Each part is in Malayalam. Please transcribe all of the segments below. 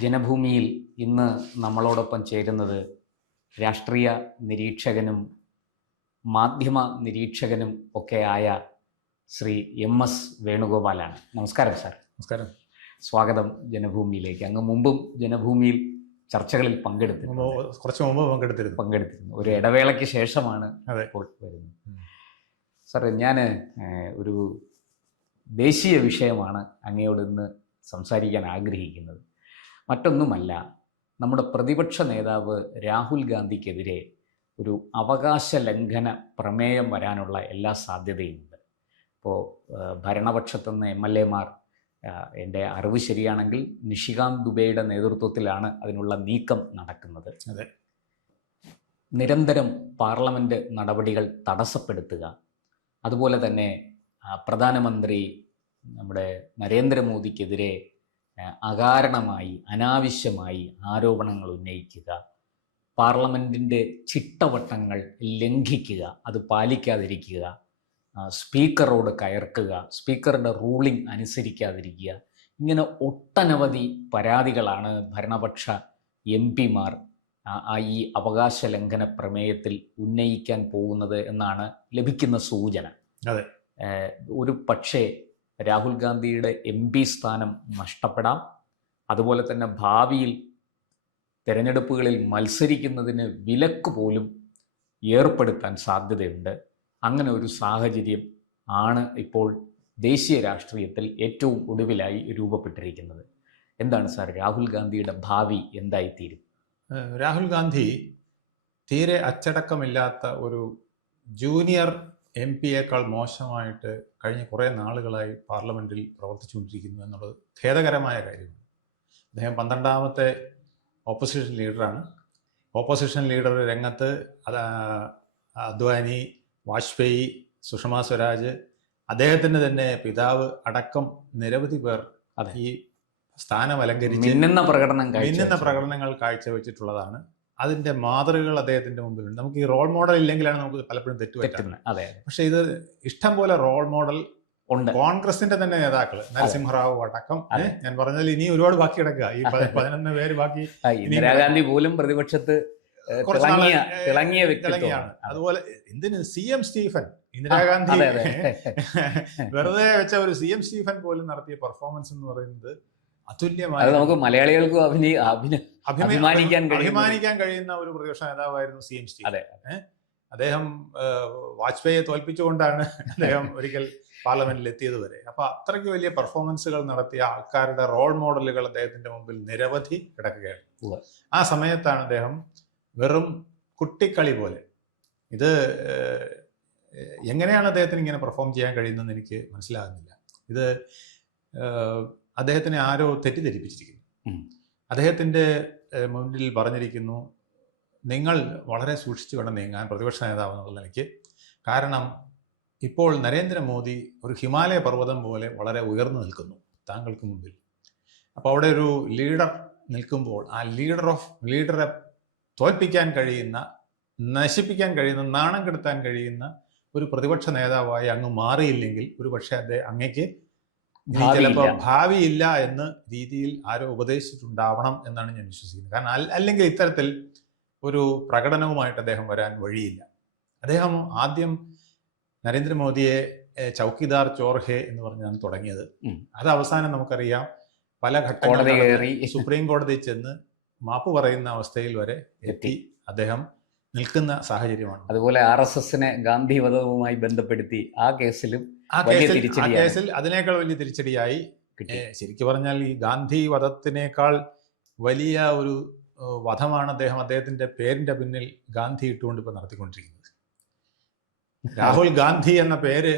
ജനഭൂമിയിൽ ഇന്ന് നമ്മളോടൊപ്പം ചേരുന്നത് രാഷ്ട്രീയ നിരീക്ഷകനും മാധ്യമ നിരീക്ഷകനും ആയ ശ്രീ എം എസ് വേണുഗോപാലാണ്. നമസ്കാരം സാർ. നമസ്കാരം. സ്വാഗതം ജനഭൂമിയിലേക്ക്. അങ്ങ് മുമ്പും ജനഭൂമിയിൽ ചർച്ചകളിൽ പങ്കെടുത്തിട്ടുണ്ട്. കുറച്ച് മുമ്പ് പങ്കെടുത്തിരുന്നു. പങ്കെടുത്തിരുന്നു. ഒരു ഇടവേളയ്ക്ക് ശേഷമാണ്. ഇപ്പോൾ വരുന്നത്. സാർ ഞാൻ ഒരു ദേശീയ വിഷയമാണ് അങ്ങയോട് ഇന്ന് സംസാരിക്കാൻ ആഗ്രഹിക്കുന്നത്. മറ്റൊന്നുമല്ല നമ്മുടെ പ്രതിപക്ഷ നേതാവ് രാഹുൽ ഗാന്ധിക്കെതിരെ ഒരു അവകാശ ലംഘന പ്രമേയം വരാനുള്ള എല്ലാ സാധ്യതയുമുണ്ട്. ഇപ്പോൾ ഭരണപക്ഷത്തുനിന്ന് എം എൽ എമാർ എന്റെ അറിവ് ശരിയാണെങ്കിൽ നിഷികാന്ത് ദുബെയുടെ നേതൃത്വത്തിലാണ് അതിനുള്ള നീക്കം നടക്കുന്നത്. അതെ. നിരന്തരം പാർലമെന്റ് നടപടികൾ തടസ്സപ്പെടുത്തുക. അതുപോലെ തന്നെ പ്രധാനമന്ത്രി നമ്മുടെ നരേന്ദ്രമോദിക്കെതിരെ അകാരണമായി അനാവശ്യമായി ആരോപണങ്ങൾ ഉന്നയിക്കുക പാർലമെന്റിന്റെ ചിട്ടവട്ടങ്ങൾ ലംഘിക്കുക അത് പാലിക്കാതിരിക്കുക സ്പീക്കറോട് കയർക്കുക സ്പീക്കറുടെ റൂളിംഗ് അനുസരിക്കാതിരിക്കുക ഇങ്ങനെ ഒട്ടനവധി പരാതികളാണ് ഭരണപക്ഷ എം പിമാർ ഈ അവകാശ ലംഘന പ്രമേയത്തിൽ ഉന്നയിക്കാൻ പോകുന്നത് എന്നാണ് ലഭിക്കുന്ന സൂചന അതെ. ഒരു പക്ഷേ രാഹുൽ ഗാന്ധിയുടെ എം പി സ്ഥാനം നഷ്ടപ്പെടാം. അതുപോലെ തന്നെ ഭാവിയിൽ തിരഞ്ഞെടുപ്പുകളിൽ മത്സരിക്കുന്നതിന് വിലക്ക് പോലും ഏർപ്പെടുത്താൻ സാധ്യതയുണ്ട്. അങ്ങനെ ഒരു സാഹചര്യം ആണ് ഇപ്പോൾ ദേശീയ രാഷ്ട്രീയത്തിൽ ഏറ്റവും ഒടുവിലായി രൂപപ്പെട്ടിരിക്കുന്നത്. എന്താണ് സാർ രാഹുൽ ഗാന്ധിയുടെ ഭാവി എന്തായിത്തീരും? രാഹുൽ ഗാന്ധി തീരെ അച്ചടക്കമില്ലാത്ത ഒരു ജൂനിയർ എം പിയേക്കാൾ മോശമായിട്ട് കഴിഞ്ഞ കുറേ നാളുകളായി പാർലമെന്റിൽ പ്രവർത്തിച്ചുകൊണ്ടിരിക്കുന്നു എന്നുള്ളത് ഖേദകരമായ കാര്യമാണ്. അദ്ദേഹം പന്ത്രണ്ടാമത്തെ ഓപ്പോസിഷൻ ലീഡറാണ്. ഓപ്പോസിഷൻ ലീഡർ രംഗത്ത് അദ്വാനി വാജ്പേയി സുഷമ സ്വരാജ് അദ്ദേഹത്തിന്റെ തന്നെ പിതാവ് അടക്കം നിരവധി പേർ അത്. ഈ സ്ഥാനം അലങ്കരിച്ച് മിന്നുന്ന പ്രകടനം മിന്നുന്ന. പ്രകടനങ്ങൾ കാഴ്ചവെച്ചിട്ടുള്ളതാണ്. അതിന്റെ മാതൃകകൾ അദ്ദേഹത്തിന്റെ മുമ്പിലുണ്ട്. നമുക്ക് ഈ റോൾ മോഡൽ ഇല്ലെങ്കിലാണ് നമുക്ക് പലപ്പോഴും തെറ്റുപറ്റുന്നത് അതെ പക്ഷേ ഇത് ഇഷ്ടം പോലെ റോൾ മോഡൽ ഉണ്ട്. കോൺഗ്രസിന്റെ തന്നെ നേതാക്കൾ നരസിംഹറാവു അടക്കം ഞാൻ പറഞ്ഞാൽ ഇനി ഒരുപാട് ബാക്കി കിടക്കുക. ഈ പതി- പതിനൊന്ന് പേര് ബാക്കി ഇന്ദിരാഗാന്ധി പോലും പ്രതിപക്ഷത്ത് തിളങ്ങിയ തിളങ്ങിയാണ്. അതുപോലെ എന്തിന് സി എം സ്റ്റീഫൻ ഇന്ദിരാഗാന്ധി വെറുതെ വെച്ച ഒരു സി എം സ്റ്റീഫൻ പോലും നടത്തിയ പെർഫോമൻസ് എന്ന് പറയുന്നത് അതുല്യമായ അത് നമുക്ക് മലയാളികൾക്കും അഭിനയ അഭിന അഭിമാനിക്കാൻ അഭിമാനിക്കാൻ കഴിയുന്ന ഒരു പ്രതിപക്ഷ നേതാവായിരുന്നു സി എം സ്റ്റീഫൻ അതെ. അദ്ദേഹം വാജ്പേയിയെ തോൽപ്പിച്ചുകൊണ്ടാണ് അദ്ദേഹം ഒരിക്കൽ പാർലമെന്റിൽ എത്തിയത് വരെ. അപ്പൊ അത്രയ്ക്ക് വലിയ പെർഫോമൻസുകൾ നടത്തിയ ആൾക്കാരുടെ റോൾ മോഡലുകൾ അദ്ദേഹത്തിന്റെ മുമ്പിൽ നിരവധി കിടക്കുകയാണ്. ആ സമയത്താണ് അദ്ദേഹം വെറും കുട്ടിക്കളി പോലെ. ഇത് എങ്ങനെയാണ് അദ്ദേഹത്തിന് ഇങ്ങനെ പെർഫോം ചെയ്യാൻ കഴിയുന്നതെന്ന് എനിക്ക് മനസ്സിലാകുന്നില്ല. ഇത് അദ്ദേഹത്തിനെ ആരോ തെറ്റിദ്ധരിപ്പിച്ചിരിക്കുന്നു. അദ്ദേഹത്തിന്റെ മുന്നിൽ പറഞ്ഞിരിക്കുന്നു നിങ്ങൾ വളരെ സൂക്ഷിച്ചു വേണം നീങ്ങാൻ പ്രതിപക്ഷ നേതാവ് എന്നുള്ള നിലയ്ക്ക്. കാരണം ഇപ്പോൾ നരേന്ദ്രമോദി ഒരു ഹിമാലയ പർവതം പോലെ വളരെ ഉയർന്നു നിൽക്കുന്നു താങ്കൾക്ക് മുമ്പിൽ. അപ്പോൾ അവിടെ ഒരു ലീഡർ നിൽക്കുമ്പോൾ ആ ലീഡർ ഓഫ് ലീഡറെ തോൽപ്പിക്കാൻ കഴിയുന്ന നശിപ്പിക്കാൻ കഴിയുന്ന നാണം കെടുത്താൻ കഴിയുന്ന ഒരു പ്രതിപക്ഷ നേതാവായി അങ്ങ് മാറിയില്ലെങ്കിൽ ഒരു പക്ഷേ അദ്ദേഹം അങ്ങേക്ക്. ചിലപ്പോൾ ഭാവിയില്ല. എന്ന് രീതിയിൽ ആരോ ഉപദേശിച്ചിട്ടുണ്ടാവണം എന്നാണ് ഞാൻ വിശ്വസിക്കുന്നത്. കാരണം അല്ലെങ്കിൽ ഇത്തരത്തിൽ ഒരു പ്രകടനവുമായിട്ട് അദ്ദേഹം വരാൻ വഴിയില്ല. അദ്ദേഹം ആദ്യം നരേന്ദ്രമോദിയെ ചൗക്കിദാർ ചോർഹെ എന്ന് പറഞ്ഞാണ് തുടങ്ങിയത്. അത് അവസാനം നമുക്കറിയാം പല ഘട്ടങ്ങളിൽ സുപ്രീം കോടതി ചെന്ന് മാപ്പ് പറയുന്ന അവസ്ഥയിൽ വരെ എത്തി. അദ്ദേഹം നിൽക്കുന്ന സാഹചര്യമാണ്. അതുപോലെ ആർ എസ് എസിനെ ഗാന്ധി വധവുമായി ബന്ധപ്പെടുത്തി ആ കേസിലും ആ കേസിൽ ആ കേസിൽ അതിനേക്കാൾ വലിയ തിരിച്ചടിയായി. ശരിക്കു പറഞ്ഞാൽ ഈ ഗാന്ധി വധത്തിനേക്കാൾ വലിയ ഒരു വധമാണ് അദ്ദേഹം അദ്ദേഹത്തിന്റെ പേരിന്റെ പിന്നിൽ ഗാന്ധി ഇട്ടുകൊണ്ട് ഇപ്പൊ നടത്തിക്കൊണ്ടിരിക്കുന്നത്. രാഹുൽ ഗാന്ധി എന്ന പേര്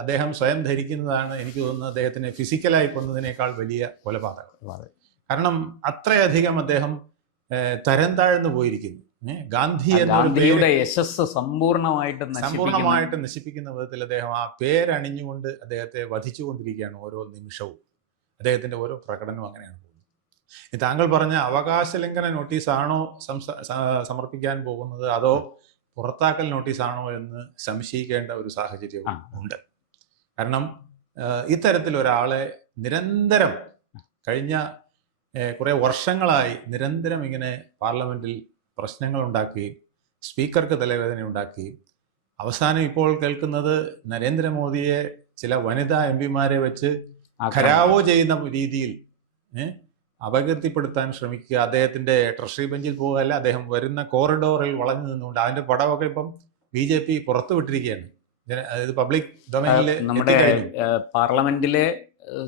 അദ്ദേഹം സ്വയം ധരിക്കുന്നതാണ് എനിക്ക് തോന്നുന്നത് അദ്ദേഹത്തിന് ഫിസിക്കലായി കൊന്നതിനേക്കാൾ വലിയ കൊലപാതകം. കാരണം അത്രയധികം അദ്ദേഹം തരം താഴ്ന്നു പോയിരിക്കുന്നു. ഗാന്ധി ഗാന്ധിയുടെ യശസ് സമ്പൂർണമായിട്ട് നശിപ്പിക്കുന്ന സമ്പൂർണമായിട്ട് നശിപ്പിക്കുന്ന വിധത്തിൽ അദ്ദേഹം ആ പേരണിഞ്ഞുകൊണ്ട് അദ്ദേഹത്തെ വധിച്ചുകൊണ്ടിരിക്കുകയാണ് ഓരോ നിമിഷവും. അദ്ദേഹത്തിന്റെ ഓരോ പ്രകടനവും അങ്ങനെയാണ് പോകുന്നത്. താങ്കൾ പറഞ്ഞ അവകാശ ലംഘന നോട്ടീസാണോ ആണോ സമർപ്പിക്കാൻ പോകുന്നത്? അതോ പുറത്താക്കൽ നോട്ടീസാണോ എന്ന് സംശയിക്കേണ്ട ഒരു സാഹചര്യവും ഉണ്ട്. കാരണം ഇത്തരത്തിൽ ഒരാളെ നിരന്തരം കഴിഞ്ഞ കുറേ വർഷങ്ങളായി നിരന്തരം ഇങ്ങനെ പാർലമെന്റിൽ പ്രശ്നങ്ങൾ ഉണ്ടാക്കുകയും സ്പീക്കർക്ക് തലവേദന ഉണ്ടാക്കുകയും. അവസാനം ഇപ്പോൾ കേൾക്കുന്നത് നരേന്ദ്രമോദിയെ ചില വനിതാ എം പിമാരെ വെച്ച് ഖരാവോ ചെയ്യുന്ന രീതിയിൽ അപകീർത്തിപ്പെടുത്താൻ ശ്രമിക്കുക. അദ്ദേഹത്തിന്റെ ട്രഷറി ബെഞ്ചിൽ പോകല്ല അദ്ദേഹം വരുന്ന കോറിഡോറിൽ വളഞ്ഞു നിന്നുകൊണ്ട് അതിന്റെ പടമൊക്കെ ഇപ്പം ബി ജെ പി പുറത്തുവിട്ടിരിക്കുകയാണ് അതായത് പബ്ലിക് ഡൊമൈനിൽ നമ്മുടെ പാർലമെന്റിലെ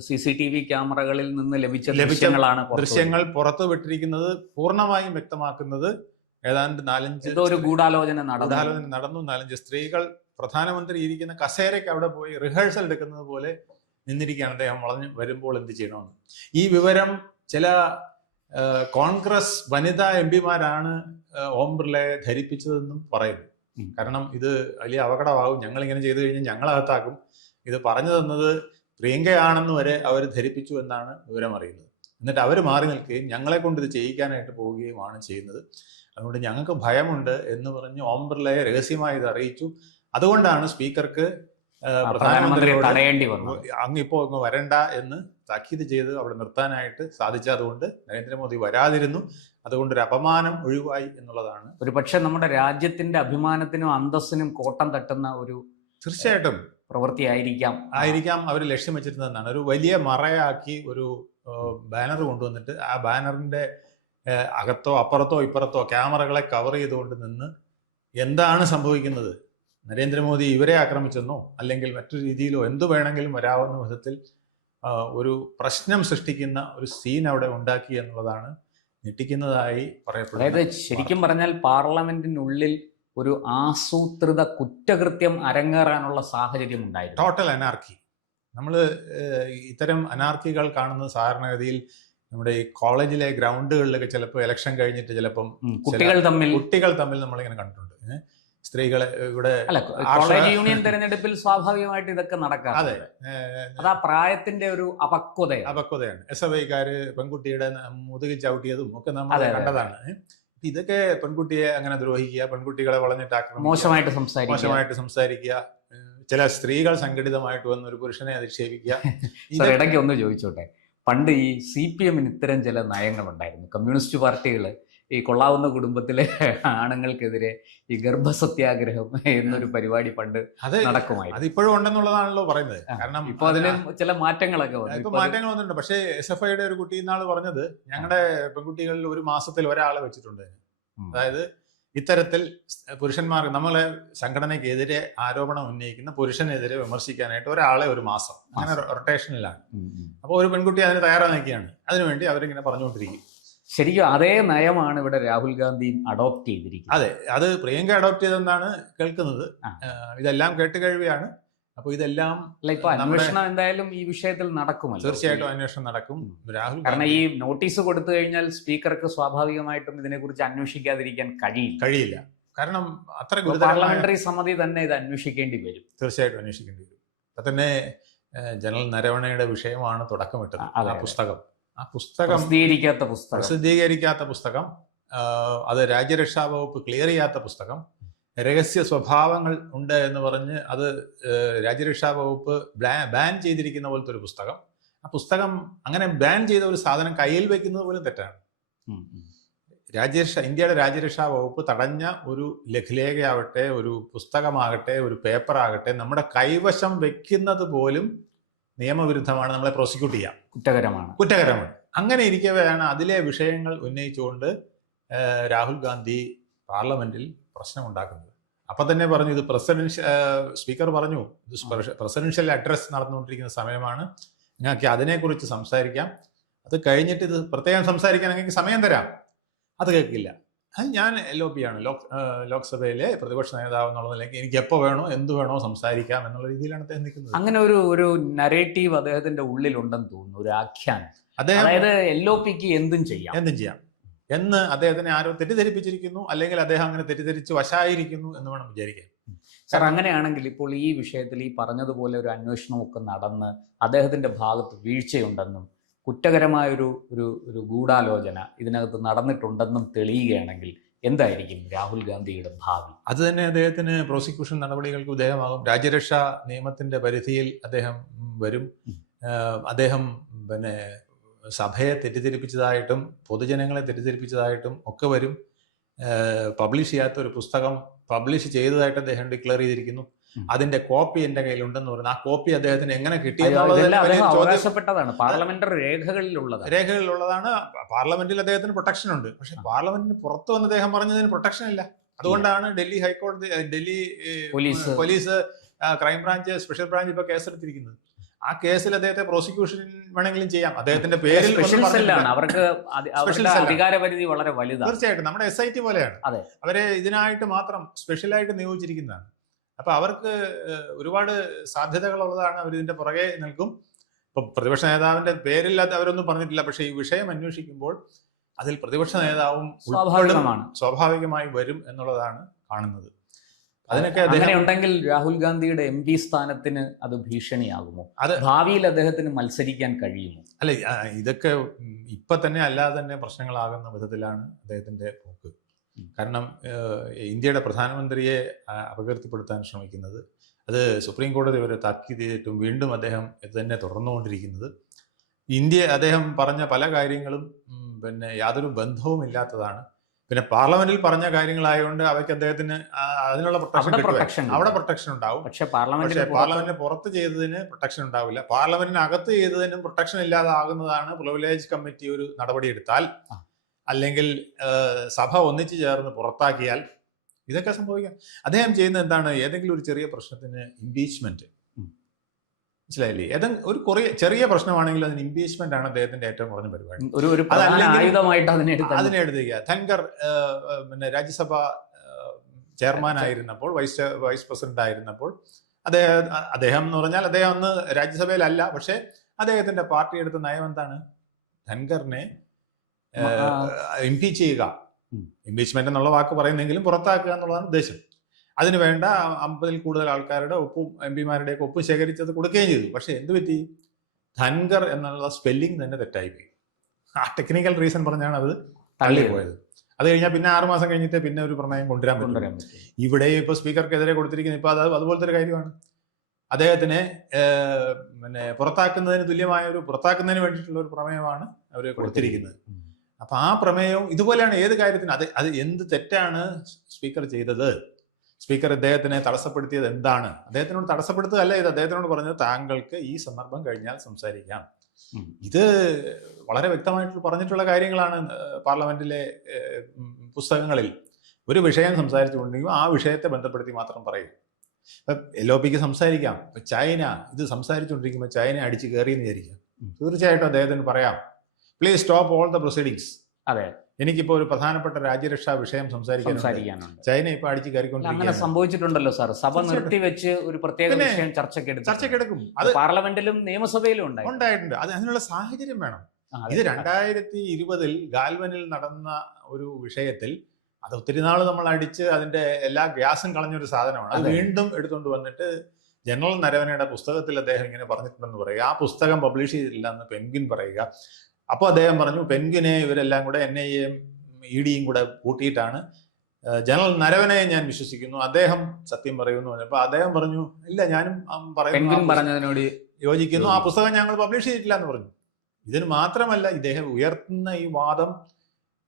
സി സി ടി വി ക്യാമറകളിൽ നിന്ന് ലഭിച്ച ലഭിച്ച ദൃശ്യങ്ങളാണ് ദൃശ്യങ്ങൾ പുറത്തുവിട്ടിരിക്കുന്നത് പൂർണമായും വ്യക്തമാക്കുന്നത് ഏതാണ്ട് നാലഞ്ച് ഒരു ഗൂഢാലോചന ഗൂഢാലോചന നടന്നു. നാലഞ്ച് സ്ത്രീകൾ പ്രധാനമന്ത്രി ഇരിക്കുന്ന കസേരയ്ക്ക് അവിടെ പോയി റിഹേഴ്സൽ എടുക്കുന്നത് പോലെ നിന്നിരിക്കുകയാണ്. അദ്ദേഹം വളഞ്ഞു വരുമ്പോൾ എന്ത് ചെയ്യണമെന്ന്. ഈ വിവരം ചില കോൺഗ്രസ് വനിതാ എം പിമാരാണ് ഓം ബിർളയെ ധരിപ്പിച്ചതെന്നും പറയുന്നു. കാരണം ഇത് വലിയ അപകടമാകും. ഞങ്ങൾ ഇങ്ങനെ ചെയ്തു കഴിഞ്ഞാൽ ഞങ്ങളകത്താക്കും. ഇത് പറഞ്ഞു തന്നത് പ്രിയങ്കയാണെന്ന് വരെ അവർ ധരിപ്പിച്ചു എന്നാണ് വിവരം അറിയുന്നത് എന്നിട്ട് അവർ മാറി നിൽക്കുകയും ഞങ്ങളെ കൊണ്ട് ഇത് ചെയ്യിക്കാനായിട്ട് പോവുകയുമാണ് ചെയ്യുന്നത്. അതുകൊണ്ട് ഞങ്ങൾക്ക് ഭയമുണ്ട് എന്ന് പറഞ്ഞ് ഓം ബിർളയെ രഹസ്യമായി ഇത് അറിയിച്ചു. അതുകൊണ്ടാണ് സ്പീക്കർക്ക് പ്രധാനമന്ത്രി തടയേണ്ടി വന്നു. അങ്ങ് അങ്ങ് വരണ്ട എന്ന് താക്കീത് ചെയ്ത് അവിടെ നിർത്താനായിട്ട് സാധിച്ചതുകൊണ്ട് നരേന്ദ്രമോദി വരാതിരുന്നു. അതുകൊണ്ട് ഒരു അപമാനം ഒഴിവായി എന്നുള്ളതാണ്. ഒരു പക്ഷെ നമ്മുടെ രാജ്യത്തിന്റെ അഭിമാനത്തിനും അന്തസ്സിനും കോട്ടം തട്ടുന്ന ഒരു തീർച്ചയായിട്ടും. പ്രവൃത്തിയായിരിക്കാം. ആയിരിക്കാം അവർ ലക്ഷ്യം വെച്ചിരുന്നതെന്നാണ്. ഒരു വലിയ മറയാക്കി ഒരു ബാനർ കൊണ്ടുവന്നിട്ട് ആ ബാനറിന്റെ അകത്തോ അപ്പുറത്തോ ഇപ്പുറത്തോ ക്യാമറകളെ കവർ ചെയ്തുകൊണ്ട് നിന്ന് എന്താണ് സംഭവിക്കുന്നത്? നരേന്ദ്രമോദി ഇവരെ ആക്രമിച്ചെന്നോ അല്ലെങ്കിൽ മറ്റു രീതിയിലോ എന്തു വേണമെങ്കിലും വരാവുന്ന വിധത്തിൽ ഒരു പ്രശ്നം സൃഷ്ടിക്കുന്ന ഒരു സീൻ അവിടെ ഉണ്ടാക്കി എന്നുള്ളതാണ് ഞെട്ടിക്കുന്നതായി പറയപ്പെടുന്നത്. അതായത് ശരിക്കും പറഞ്ഞാൽ പാർലമെന്റിനുള്ളിൽ ഒരു ആസൂത്രിത കുറ്റകൃത്യം അരങ്ങേറാനുള്ള സാഹചര്യം ഉണ്ടായിരുന്നു. ടോട്ടൽ അനാർക്കി നമ്മൾ ഇത്തരം അനാർക്കികൾ കാണുന്നത് സാധാരണഗതിയിൽ നമ്മുടെ ഈ കോളേജിലെ ഗ്രൗണ്ടുകളിലൊക്കെ ചിലപ്പോൾ ഇലക്ഷൻ കഴിഞ്ഞിട്ട് ചിലപ്പം കുട്ടികൾ തമ്മിൽ കുട്ടികൾ തമ്മിൽ നമ്മളിങ്ങനെ കണ്ടിട്ടുണ്ട്. സ്ത്രീകളെ ഇവിടെ കോളേജ് യൂണിയൻ തെരഞ്ഞെടുപ്പിൽ സ്വാഭാവികമായിട്ട് ഇതൊക്കെ നടക്കാം അതെ. അത് ആ പ്രായത്തിന്റെ ഒരു അപക്വത അപക്വതയാണ്. എസ് എഫ് ഐക്കാര് പെൺകുട്ടിയുടെ മുതുകി മുതുകിൽ ചവിട്ടിയതും ഒക്കെ നമ്മൾ കണ്ടതാണ്. ഇതൊക്കെ പെൺകുട്ടിയെ അങ്ങനെ ദ്രോഹിക്കുക പെൺകുട്ടികളെ വളഞ്ഞിട്ട് ആക്രമിക്കുക മോശമായിട്ട് സംസാരിക്കുക. മോശമായിട്ട് സംസാരിക്കുക ചില സ്ത്രീകൾ സംഘടിതമായിട്ട് വന്ന് ഒരു പുരുഷനെ അധിക്ഷേപിക്കുക. ഇടയ്ക്ക് ഒന്ന് ചോദിച്ചോട്ടെ? പണ്ട് ഈ സി പി എമ്മിന് ഇത്തരം ചില നയങ്ങളുണ്ടായിരുന്നു. കമ്മ്യൂണിസ്റ്റ് പാർട്ടികൾ ഈ കൊള്ളാവുന്ന കുടുംബത്തിലെ ആണുങ്ങൾക്കെതിരെ ഈ ഗർഭസത്യാഗ്രഹം എന്നൊരു പരിപാടി പണ്ട് നടക്കുമായി അതിപ്പോഴും ഉണ്ടെന്നുള്ളതാണല്ലോ പറയുന്നത്. കാരണം ഇപ്പൊ അതിന് ചില മാറ്റങ്ങളൊക്കെ ഇപ്പൊ മാറ്റങ്ങൾ വന്നിട്ടുണ്ട്. പക്ഷേ എസ് എഫ് ഐയുടെ ഒരു കുട്ടി എന്നാൾ പറഞ്ഞത് ഞങ്ങളുടെ പെൺകുട്ടികളിൽ ഒരു മാസത്തിൽ ഒരാളെ വെച്ചിട്ടുണ്ട്. അതായത് ഇത്തരത്തിൽ പുരുഷന്മാർ നമ്മളെ സംഘടനയ്ക്കെതിരെ ആരോപണം ഉന്നയിക്കുന്ന പുരുഷനെതിരെ വിമർശിക്കാനായിട്ട് ഒരാളെ ഒരു മാസം. അങ്ങനെ റൊട്ടേഷനിലാണ്. അപ്പോൾ ഒരു പെൺകുട്ടി അതിന് തയ്യാറായി നിൽക്കുകയാണ് അതിനുവേണ്ടി അവരിങ്ങനെ പറഞ്ഞുകൊണ്ടിരിക്കും. ശരിക്കും അതേ നയമാണ് ഇവിടെ രാഹുൽ ഗാന്ധിയും അഡോപ്റ്റ് ചെയ്തിരിക്കുന്നത്. അതെ അത് പ്രിയങ്ക അഡോപ്റ്റ് ചെയ്തെന്നാണ് കേൾക്കുന്നത്. ഇതെല്ലാം കേട്ട് ഇതെല്ലാം കേട്ടുകഴിവിയാണ് അപ്പോൾ ഇതെല്ലാം അല്ല ഇപ്പൊ അന്വേഷണം എന്തായാലും ഈ വിഷയത്തിൽ നടക്കുമല്ലോ. തീർച്ചയായിട്ടും അന്വേഷണം നടക്കും. രാഹുൽ കാരണം ഈ നോട്ടീസ് കൊടുത്തു കഴിഞ്ഞാൽ സ്പീക്കർക്ക് സ്വാഭാവികമായിട്ടും ഇതിനെക്കുറിച്ച് അന്വേഷിക്കാതിരിക്കാൻ കഴിയില്ല. കഴിയില്ല. കാരണം അത്ര അപ്പൊ പാർലമെന്ററി സമിതി തന്നെ ഇത് അന്വേഷിക്കേണ്ടി വരും. തീർച്ചയായിട്ടും അന്വേഷിക്കേണ്ടി വരും. അപ്പൊ തന്നെ ജനറൽ നരവണയുടെ വിഷയമാണ് തുടക്കമിട്ടത് ആ, പുസ്തകം. ആ പുസ്തകം പ്രസിദ്ധീകരിക്കാത്ത പുസ്തകം. പ്രസിദ്ധീകരിക്കാത്ത പുസ്തകം അത് രാജ്യരക്ഷാ വകുപ്പ് ക്ലിയർ ചെയ്യാത്ത പുസ്തകം രഹസ്യ സ്വഭാവങ്ങൾ ഉണ്ട് എന്ന് പറഞ്ഞ് അത് രാജ്യരക്ഷാ വകുപ്പ് ബ്ലാ- ബാൻ ചെയ്തിരിക്കുന്ന പോലത്തെ ഒരു പുസ്തകം. ആ പുസ്തകം അങ്ങനെ ബാൻ ചെയ്ത ഒരു സാധനം കയ്യിൽ വെക്കുന്നത് പോലും തെറ്റാണ്. രാജ്യരക്ഷ ഇന്ത്യയുടെ രാജ്യരക്ഷാ വകുപ്പ് തടഞ്ഞ ഒരു ലഘുലേഖയാവട്ടെ ഒരു പുസ്തകമാകട്ടെ ഒരു പേപ്പർ ആകട്ടെ നമ്മുടെ കൈവശം വെക്കുന്നത് പോലും നിയമവിരുദ്ധമാണ് നമ്മളെ പ്രോസിക്യൂട്ട് ചെയ്യാം. കുറ്റകരമാണ്. കുറ്റകരമാണ്. അങ്ങനെ ഇരിക്കവെയാണ് അതിലെ വിഷയങ്ങൾ ഉന്നയിച്ചുകൊണ്ട് രാഹുൽ ഗാന്ധി പാർലമെന്റിൽ പ്രശ്നമുണ്ടാക്കുന്നത്. അപ്പൊ തന്നെ പറഞ്ഞു ഇത് പ്രസിഡൻഷ്യൽ സ്പീക്കർ പറഞ്ഞു പ്രസിഡൻഷ്യൽ അഡ്രസ് നടന്നുകൊണ്ടിരിക്കുന്ന സമയമാണ്. നിങ്ങൾക്ക് അതിനെക്കുറിച്ച് സംസാരിക്കാം. അത് കഴിഞ്ഞിട്ട് ഇത് പ്രത്യേകം സംസാരിക്കാനെങ്കിൽ സമയം തരാം. അത് കേൾക്കില്ല. അത് ഞാൻ എൽ ഒ ലോക് ലോക്സഭയിലെ പ്രതിപക്ഷ നേതാവ് എന്നുള്ള നിലയ്ക്ക് എനിക്ക് എപ്പോൾ വേണോ എന്ത് വേണോ സംസാരിക്കാം എന്നുള്ള രീതിയിലാണ് അദ്ദേഹം നിൽക്കുന്നത്. അങ്ങനെ ഒരു ഒരു നരേറ്റീവ് അദ്ദേഹത്തിന്റെ ഉള്ളിലുണ്ടെന്ന് തോന്നുന്നു ഒരു ആഖ്യാനം. അതായത് എൽ ഒ പിക്ക് എന്തും ചെയ്യാം. എന്തും ചെയ്യാം. എന്ന് അദ്ദേഹത്തിനെ ആരോ തെറ്റിദ്ധരിപ്പിച്ചിരിക്കുന്നു അല്ലെങ്കിൽ അദ്ദേഹം അങ്ങനെ തെറ്റിദ്ധരിച്ച് വശായിരിക്കുന്നു എന്ന് വേണം വിചാരിക്കാൻ. സാർ അങ്ങനെയാണെങ്കിൽ ഇപ്പോൾ ഈ വിഷയത്തിൽ ഈ പറഞ്ഞതുപോലെ ഒരു അന്വേഷണമൊക്കെ നടന്ന് അദ്ദേഹത്തിന്റെ ഭാഗത്ത് വീഴ്ചയുണ്ടെന്നും കുറ്റകരമായ ഒരു ഒരു ഒരു ഗൂഢാലോചന ഇതിനകത്ത് നടന്നിട്ടുണ്ടെന്നും തെളിയുകയാണെങ്കിൽ എന്തായിരിക്കും രാഹുൽ ഗാന്ധിയുടെ ഭാവി? അത് തന്നെ അദ്ദേഹത്തിന് പ്രോസിക്യൂഷൻ നടപടികൾക്ക് വിധേയമാകും രാജ്യരക്ഷാ നിയമത്തിന്റെ പരിധിയിൽ അദ്ദേഹം വരും. അദ്ദേഹം പിന്നെ സഭയെ തെറ്റിദ്ധരിപ്പിച്ചതായിട്ടും പൊതുജനങ്ങളെ തെറ്റിദ്ധരിപ്പിച്ചതായിട്ടും ഒക്കെ വരും. പബ്ലിഷ് ചെയ്യാത്ത ഒരു പുസ്തകം പബ്ലിഷ് ചെയ്തതായിട്ട് അദ്ദേഹം ഡിക്ലെയർ ചെയ്തിരിക്കുന്നു. അതിന്റെ കോപ്പി എന്റെ കയ്യിലുണ്ടെന്ന് പറയുന്നത് ആ കോപ്പി അദ്ദേഹത്തിന് എങ്ങനെ കിട്ടി അവകാശപ്പെട്ടതാണ്. പാർലമെന്ററി രേഖകളിലുള്ളതാണ് രേഖകളിലുള്ളതാണ്. പാർലമെന്റിൽ അദ്ദേഹത്തിന് പ്രൊട്ടക്ഷൻ ഉണ്ട്. പക്ഷെ പാർലമെന്റിന് പുറത്ത് വന്ന് അദ്ദേഹം പറഞ്ഞതിന് പ്രൊട്ടക്ഷൻ ഇല്ല. അതുകൊണ്ടാണ് ഡൽഹി ഹൈക്കോടതി Delhi police. Police crime crime branch special branch ഇപ്പൊ കേസെടുത്തിരിക്കുന്നത്. ആ കേസിൽ അദ്ദേഹത്തെ പ്രോസിക്യൂഷൻ വേണമെങ്കിലും ചെയ്യാം. അദ്ദേഹത്തിന്റെ പേരിൽ അവർക്ക് അധികാരപരിധി വളരെ വലുതാണ്. തീർച്ചയായിട്ടും. നമ്മുടെ എസ് ഐ ടി പോലെയാണ്. അവരെ ഇതിനായിട്ട് മാത്രം സ്പെഷ്യലായിട്ട് നിയോഗിച്ചിരിക്കുന്നതാണ്. അപ്പൊ അവർക്ക് ഒരുപാട് സാധ്യതകളുള്ളതാണ് അവർ ഇതിന്റെ പുറകെ നിൽക്കും. ഇപ്പൊ പ്രതിപക്ഷ നേതാവിന്റെ പേരിൽ അത് അവരൊന്നും പറഞ്ഞിട്ടില്ല. പക്ഷേ ഈ വിഷയം അന്വേഷിക്കുമ്പോൾ അതിൽ പ്രതിപക്ഷ നേതാവും സ്വാഭാവികമാണ്. സ്വാഭാവികമായി വരും എന്നുള്ളതാണ് കാണുന്നത്. അതിനൊക്കെ അങ്ങനെ ഉണ്ടെങ്കിൽ രാഹുൽ ഗാന്ധിയുടെ എം പി സ്ഥാനത്തിന് അത് ഭീഷണിയാകുമോ? അത് ഭാവിയിൽ അദ്ദേഹത്തിന് മത്സരിക്കാൻ കഴിയുമോ? അല്ല ഇതൊക്കെ ഇപ്പൊ തന്നെ അല്ലാതെ തന്നെ പ്രശ്നങ്ങളാകുന്ന വിധത്തിലാണ് അദ്ദേഹത്തിന്റെ പോക്ക്. കാരണം ഇന്ത്യയുടെ പ്രധാനമന്ത്രിയെ അപകീർത്തിപ്പെടുത്താൻ ശ്രമിക്കുന്നത് അത് സുപ്രീം കോടതി വരെ താക്കീത് ചെയ്തിട്ടും വീണ്ടും അദ്ദേഹം ഇത് തന്നെ തുടർന്നുകൊണ്ടിരിക്കുന്നത്. ഇന്ത്യ അദ്ദേഹം പറഞ്ഞ പല കാര്യങ്ങളും പിന്നെ യാതൊരു ബന്ധവും ഇല്ലാത്തതാണ് പിന്നെ പാർലമെന്റിൽ പറഞ്ഞ കാര്യങ്ങളായതുകൊണ്ട് അവയ്ക്ക് അദ്ദേഹത്തിന് അതിനുള്ള പ്രൊട്ടക്ഷൻ അവിടെ പ്രൊട്ടക്ഷൻ അവിടെ പ്രൊട്ടക്ഷൻ ഉണ്ടാവും. പക്ഷെ പക്ഷേ പാർലമെന്റ് പാർലമെന്റിന് പുറത്ത് ചെയ്തതിന് പ്രൊട്ടക്ഷൻ ഉണ്ടാവില്ല. പാർലമെന്റിന് അകത്ത് ചെയ്തതിനും പ്രൊട്ടക്ഷൻ ഇല്ലാതാകുന്നതാണ് പ്രിവിലേജ് കമ്മിറ്റി ഒരു നടപടി എടുത്താൽ അല്ലെങ്കിൽ സഭ ഒന്നിച്ചു ചേർന്ന് പുറത്താക്കിയാൽ ഇതൊക്കെ സംഭവിക്കാം. അദ്ദേഹം ചെയ്യുന്ന എന്താണ്? ഏതെങ്കിലും ഒരു ചെറിയ പ്രശ്നത്തിന് ഇംപീച്ച്മെന്റ്. മനസ്സിലായില്ലേ? ഏതെങ്കിലും ഒരു കുറേ ചെറിയ പ്രശ്നമാണെങ്കിലും അതിന് ഇംപീച്ച്മെന്റ് ആണ് അദ്ദേഹത്തിന്റെ ഏറ്റവും കുറഞ്ഞ പരിപാടി. ഒരു ഒരു ആയുധമായിട്ട് അതിനെ എടുക്കാൻ അതിനെ എടുത്തിരിക്കുക. ധൻകർ ഏഹ്, ഏഹ്, പിന്നെ രാജ്യസഭ ചെയർമാൻ ആയിരുന്നപ്പോൾ വൈസ് വൈസ് പ്രസിഡന്റ് ആയിരുന്നപ്പോൾ അദ്ദേഹം അദ്ദേഹം എന്ന് പറഞ്ഞാൽ അദ്ദേഹം അന്ന് രാജ്യസഭയിലല്ല പക്ഷേ അദ്ദേഹത്തിന്റെ പാർട്ടി എടുത്ത നയം എന്താണ്? ധൻകറിനെ ഇംപീച്ച് ചെയ്യുക. ഇംപീച്ച്മെന്റ് എന്നുള്ള വാക്ക് പറയുന്നെങ്കിലും പുറത്താക്കുക എന്നുള്ളതാണ് ഉദ്ദേശം. അതിന് വേണ്ട അമ്പതിൽ കൂടുതൽ ആൾക്കാരുടെ ഒപ്പും എം പിമാരുടെയൊക്കെ ഒപ്പ് ശേഖരിച്ചത് കൊടുക്കുകയും ചെയ്തു. പക്ഷേ എന്ത് പറ്റി? ധൻകർ എന്നുള്ള സ്പെല്ലിംഗ് തന്നെ തെറ്റായിപ്പോയി ആ ടെക്നിക്കൽ റീസൺ പറഞ്ഞാണ് അത് തള്ളിപ്പോയത്. അത് കഴിഞ്ഞാൽ പിന്നെ ആറ് മാസം കഴിഞ്ഞിട്ട് പിന്നെ ഒരു പ്രമേയം കൊണ്ടുവരാൻ പറ്റും. ഇവിടെ പറ്റും. ഇവിടെ ഇപ്പൊ സ്പീക്കർക്കെതിരെ കൊടുത്തിരിക്കുന്ന ഇപ്പൊ അത് അതുപോലത്തെ ഒരു കാര്യമാണ്. അദ്ദേഹത്തിനെ പിന്നെ പുറത്താക്കുന്നതിന് തുല്യമായ ഒരു പുറത്താക്കുന്നതിന് വേണ്ടിയിട്ടുള്ള ഒരു പ്രമേയമാണ് അവർ കൊടുത്തിരിക്കുന്നത്. അപ്പൊ ആ പ്രമേയവും ഇതുപോലെയാണ് ഏത് കാര്യത്തിന്. അത് അത് എന്ത് തെറ്റാണ് സ്പീക്കർ ചെയ്തത്? സ്പീക്കർ ഇദ്ദേഹത്തിനെ തടസ്സപ്പെടുത്തിയത് എന്താണ്? അദ്ദേഹത്തിനോട് തടസ്സപ്പെടുത്തുകയല്ല ഇത് അദ്ദേഹത്തിനോട് പറഞ്ഞത് താങ്കൾക്ക് ഈ സന്ദർഭം കഴിഞ്ഞാൽ സംസാരിക്കാം. ഇത് വളരെ വ്യക്തമായിട്ട് പറഞ്ഞിട്ടുള്ള കാര്യങ്ങളാണ് പാർലമെന്റിലെ പുസ്തകങ്ങളിൽ. ഒരു വിഷയം സംസാരിച്ചുകൊണ്ടെങ്കിൽ ആ വിഷയത്തെ ബന്ധപ്പെടുത്തി മാത്രം പറയും. എൽ ഒ പിക്ക് സംസാരിക്കാം. ഇപ്പൊ ചൈന ഇത് സംസാരിച്ചുകൊണ്ടിരിക്കുമ്പോൾ ചൈന അടിച്ച് കയറിയെന്ന് വിചാരിക്കാം. ഉം. തീർച്ചയായിട്ടും അദ്ദേഹത്തിന് പറയാം. Please stop all the proceedings അതെ. എനിക്കിപ്പോ ഒരു പ്രധാനപ്പെട്ട രാജ്യരക്ഷാ വിഷയം സംസാരിക്കാൻ സംസാരിക്കാനുണ്ട്. ചൈന ഇപ്പൊ അടിച്ച് അല്ല, അങ്ങനെ സംഭവിച്ചിട്ടുണ്ടല്ലോ സാർ. സഭ. നിർത്തിവെച്ച് ഒരു പ്രത്യേക വിഷയം ചർച്ചയ്ക്ക് ചർച്ചയ്ക്കെടുക്കും. അത് പാർലമെന്റിലും നിയമസഭയിലും ഉണ്ടായി. ഉണ്ടായിട്ടുണ്ട്. അത് അതിനുള്ള സാഹചര്യം വേണം. ഇത് രണ്ടായിരത്തി ഇരുപതിൽ ഗാൽവനിൽ നടന്ന ഒരു വിഷയത്തിൽ അത് ഒത്തിരി നാൾ നമ്മൾ അടിച്ച് അതിന്റെ എല്ലാ ഗ്യാസും കളഞ്ഞൊരു സാധനമാണ്. അത് വീണ്ടും എടുത്തുകൊണ്ട് വന്നിട്ട് ജനറൽ നരവനയുടെ പുസ്തകത്തിൽ അദ്ദേഹം ഇങ്ങനെ പറഞ്ഞിട്ടുണ്ടെന്ന് പറയുക. ആ പുസ്തകം പബ്ലിഷ് ചെയ്തിട്ടില്ല എന്ന് പെൻഗിൻ പറയുക. അപ്പോൾ അദ്ദേഹം പറഞ്ഞു പെൻഗിനെ ഇവരെല്ലാം കൂടെ എൻ ഐ എയും ഇ ഡിയും കൂടെ കൂട്ടിയിട്ടാണ്. ജനറൽ നരവനെ ഞാൻ വിശ്വസിക്കുന്നു. അദ്ദേഹം സത്യം പറയുന്നു. പറഞ്ഞപ്പോൾ അദ്ദേഹം പറഞ്ഞു ഇല്ല ഞാനും പറഞ്ഞതിനോട് യോജിക്കുന്നു. ആ പുസ്തകം ഞങ്ങൾ പബ്ലിഷ് ചെയ്തിട്ടില്ല എന്ന് പറഞ്ഞു. ഇതിന് മാത്രമല്ല ഇദ്ദേഹം ഉയർത്തുന്ന ഈ വാദം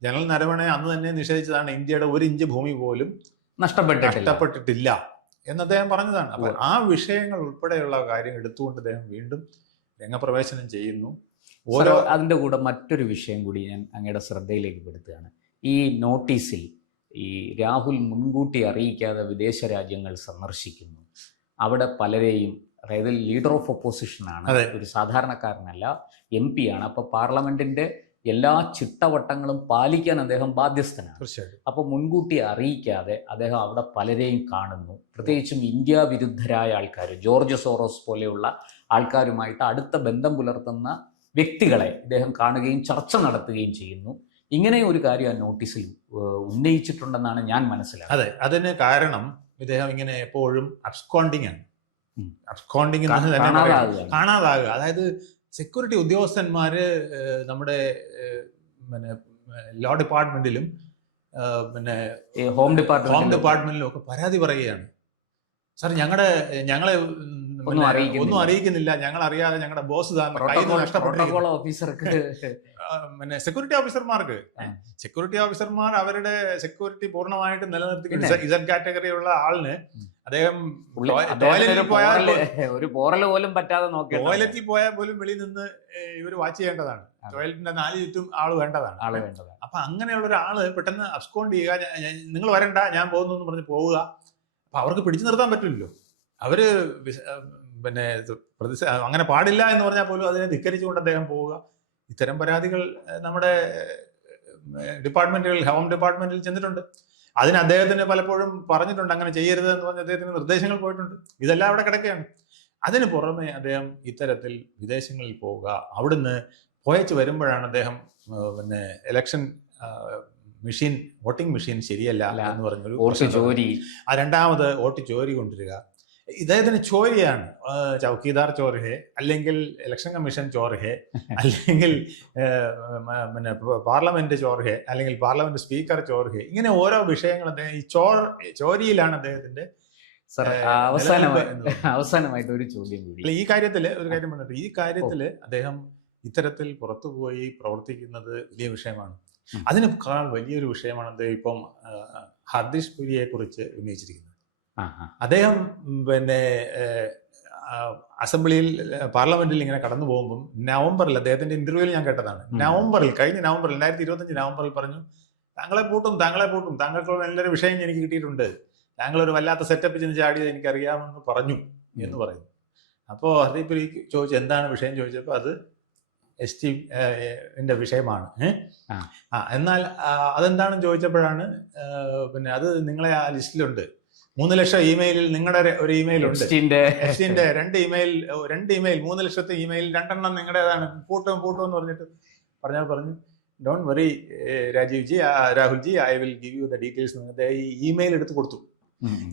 ജനറൽ നരവണെ അന്ന് തന്നെ നിഷേധിച്ചതാണ്. ഇന്ത്യയുടെ ഒരു ഇഞ്ച് ഭൂമി പോലും നഷ്ടപ്പെട്ടിട്ടില്ല. നഷ്ടപ്പെട്ടിട്ടില്ല എന്ന് അദ്ദേഹം പറഞ്ഞതാണ്. അപ്പൊ ആ വിഷയങ്ങൾ ഉൾപ്പെടെയുള്ള കാര്യം എടുത്തുകൊണ്ട് അദ്ദേഹം വീണ്ടും രംഗപ്രവേശനം ചെയ്യുന്നു. ഓരോ അതിന്റെ കൂടെ മറ്റൊരു വിഷയം കൂടി ഞാൻ അങ്ങയുടെ ശ്രദ്ധയിലേക്ക് പെടുത്തുകയാണ്. ഈ നോട്ടീസിൽ ഈ രാഹുൽ മുൻകൂട്ടി അറിയിക്കാതെ വിദേശ രാജ്യങ്ങൾ സന്ദർശിക്കുന്നു. അവിടെ പലരെയും അതായത് ലീഡർ ഓഫ് ഒപ്പോസിഷൻ ആണ്. ഒരു സാധാരണക്കാരനല്ല എം പി ആണ്. അപ്പൊ പാർലമെന്റിന്റെ എല്ലാ ചിട്ടവട്ടങ്ങളും പാലിക്കാൻ അദ്ദേഹം ബാധ്യസ്ഥനാണ്. അപ്പൊ അപ്പോൾ മുൻകൂട്ടി അറിയിക്കാതെ അദ്ദേഹം അവിടെ പലരെയും കാണുന്നു. പ്രത്യേകിച്ചും ഇന്ത്യ വിരുദ്ധരായ ആൾക്കാർ ജോർജ് സോറോസ് പോലെയുള്ള ആൾക്കാരുമായിട്ട് അടുത്ത ബന്ധം പുലർത്തുന്ന വ്യക്തികളെ ഇദ്ദേഹം കാണുകയും ചർച്ച നടത്തുകയും ചെയ്യുന്നു. ഇങ്ങനെ ഒരു കാര്യം ആ നോട്ടീസിൽ ഉന്നയിച്ചിട്ടുണ്ടെന്നാണ് ഞാൻ മനസ്സിലാക്കുന്നത്. അതെ അതിന് കാരണം ഇദ്ദേഹം ഇങ്ങനെ എപ്പോഴും അബ്സ്കോണ്ടിങ് ആണ്. അബ്സ്കോണ്ടിങ്. കാണാതാകുക. അതായത് സെക്യൂരിറ്റി ഉദ്യോഗസ്ഥന്മാര് നമ്മുടെ പിന്നെ ലോ ഡിപ്പാർട്ട്മെന്റിലും പിന്നെ ഹോം ഡിപ്പാർട്ട്മെന്റ് ഹോം ഡിപ്പാർട്ട്മെന്റിലും ഒക്കെ. പരാതി പറയുകയാണ്. സാർ ഞങ്ങളുടെ ഞങ്ങളെ. ഒന്നും അറിയിക്കുന്നില്ല. ഞങ്ങൾ അറിയാതെ ഞങ്ങളുടെ ബോസ് പ്രോട്ടോകോൾ ഓഫീസർക്ക്. പിന്നെ സെക്യൂരിറ്റി ഓഫീസർമാർക്ക് സെക്യൂരിറ്റി ഓഫീസർമാർ അവരുടെ സെക്യൂരിറ്റി പൂർണമായിട്ട് നിലനിർത്തി പിന്നെ. ഇസഡ് കാറ്റഗറി ഉള്ള ആളിന് അദ്ദേഹം ടോയ്ലറ്റിൽ പോയാൽ ഒരു പോറൽ പോലും പറ്റാതെ നോക്കി ടോയ്ലറ്റിൽ പോയാൽ പോലും വെളിയിൽ നിന്ന് ഇവർ വാച്ച് ചെയ്യേണ്ടതാണ്. ടോയ്ലറ്റിന്റെ നാല് ചുറ്റും ആൾ വേണ്ടതാണ്. ആൾ വേണ്ടതാണ്. അപ്പൊ അങ്ങനെയുള്ള ഒരാൾ പെട്ടെന്ന് അബ്സ്കോണ്ട് ചെയ്യുക. നിങ്ങൾ വരണ്ട ഞാൻ പോകുന്നു എന്ന് പറഞ്ഞ് പോവുക. അപ്പൊ അവർക്ക് പിടിച്ചു നിർത്താൻ പറ്റില്ലല്ലോ. അവർ പിന്നെ പ്രതിസ അങ്ങനെ പാടില്ല എന്ന് പറഞ്ഞാൽ പോലും അതിനെ ധിക്കരിച്ചുകൊണ്ട് അദ്ദേഹം പോവുക. ഇത്തരം പരാതികൾ നമ്മുടെ ഡിപ്പാർട്ട്മെന്റുകളിൽ ഹോം ഡിപ്പാർട്ട്മെന്റിൽ ചെന്നിട്ടുണ്ട്. അതിന് അദ്ദേഹത്തിന് പലപ്പോഴും പറഞ്ഞിട്ടുണ്ട് അങ്ങനെ ചെയ്യരുത് എന്ന് പറഞ്ഞ അദ്ദേഹത്തിന് നിർദ്ദേശങ്ങൾ പോയിട്ടുണ്ട്. ഇതെല്ലാം അവിടെ കിടക്കുകയാണ്. അതിന് പുറമെ അദ്ദേഹം ഇത്തരത്തിൽ വിദേശങ്ങളിൽ പോവുക. അവിടുന്ന് പോയച്ച് വരുമ്പോഴാണ് അദ്ദേഹം പിന്നെ ഇലക്ഷൻ മെഷീൻ വോട്ടിംഗ് മെഷീൻ ശരിയല്ല. എന്ന് പറഞ്ഞൊരു ആ രണ്ടാമത് വോട്ട് ചോരി കൊണ്ടുവരിക. ഇദ്ദേഹത്തിന് ചോരിയാണ്. ചൗക്കിദാർ ചോർഹെ ചോർ അല്ലെങ്കിൽ ഇലക്ഷൻ കമ്മീഷൻ ചോർഹെ അല്ലെങ്കിൽ പിന്നെ പാർലമെന്റ് ചോർഹെ അല്ലെങ്കിൽ പാർലമെന്റ് സ്പീക്കർ ചോർഹെ ഇങ്ങനെ ഓരോ വിഷയങ്ങൾ അദ്ദേഹം ഈ ചോർ ചോരിയിലാണ് അദ്ദേഹത്തിന്റെ അവസാനമായി അവസാനമായിട്ട് ഒരു ചോദ്യം കൂടി. ഈ കാര്യത്തിൽ ഒരു കാര്യം പറഞ്ഞിട്ട് ഈ കാര്യത്തിൽ അദ്ദേഹം ഇത്തരത്തിൽ പുറത്തുപോയി പ്രവർത്തിക്കുന്നത് വലിയ വിഷയമാണ്. അതിനേക്കാൾ വലിയൊരു വിഷയമാണ് അദ്ദേഹം ഇപ്പം ഹർദിഷ് പുരിയെ കുറിച്ച് ഉന്നയിച്ചിരിക്കുന്നത്. അദ്ദേഹം പിന്നെ അസംബ്ലിയിൽ പാർലമെന്റിൽ ഇങ്ങനെ കടന്നു പോകുമ്പം നവംബറിൽ അദ്ദേഹത്തിന്റെ ഇന്റർവ്യൂവിൽ ഞാൻ കേട്ടതാണ്. നവംബറിൽ കഴിഞ്ഞ നവംബറിൽ രണ്ടായിരത്തി ഇരുപത്തഞ്ച് നവംബറിൽ പറഞ്ഞു താങ്കളെ പൂട്ടും താങ്കളെ പൂട്ടും താങ്കൾക്കുള്ള നല്ലൊരു വിഷയം എനിക്ക് കിട്ടിയിട്ടുണ്ട്. താങ്കൾ ഒരു വല്ലാത്ത സെറ്റപ്പ് ചെന്ന് ചാടിയത് എനിക്കറിയാമെന്ന് പറഞ്ഞു എന്ന് പറയുന്നു. അപ്പോൾ ഹർദീപ് ചോദിച്ചു എന്താണ് വിഷയം? ചോദിച്ചപ്പോൾ അത് എസ് ടി വിഷയമാണ്? ആ. എന്നാൽ അതെന്താണെന്ന് ചോദിച്ചപ്പോഴാണ് പിന്നെ അത് നിങ്ങളെ ആ ലിസ്റ്റിലുണ്ട്. മൂന്ന് ലക്ഷം ഇമെയിലിൽ നിങ്ങളുടെ ഒരു ഇമെയിൽ ഉണ്ട് രണ്ട് ഇമെയിൽ രണ്ട് ഇമെയിൽ മൂന്ന് ലക്ഷത്തെ ഇമെയിൽ രണ്ടെണ്ണം നിങ്ങളുടേതാണ് പൂട്ടും പൂട്ടും എന്ന് പറഞ്ഞിട്ട് പറഞ്ഞാൽ പറഞ്ഞു. Don't worry Rajiv ji Rahul ji I will give you the details ഈ ഇമെയിൽ എടുത്ത് കൊടുത്തു.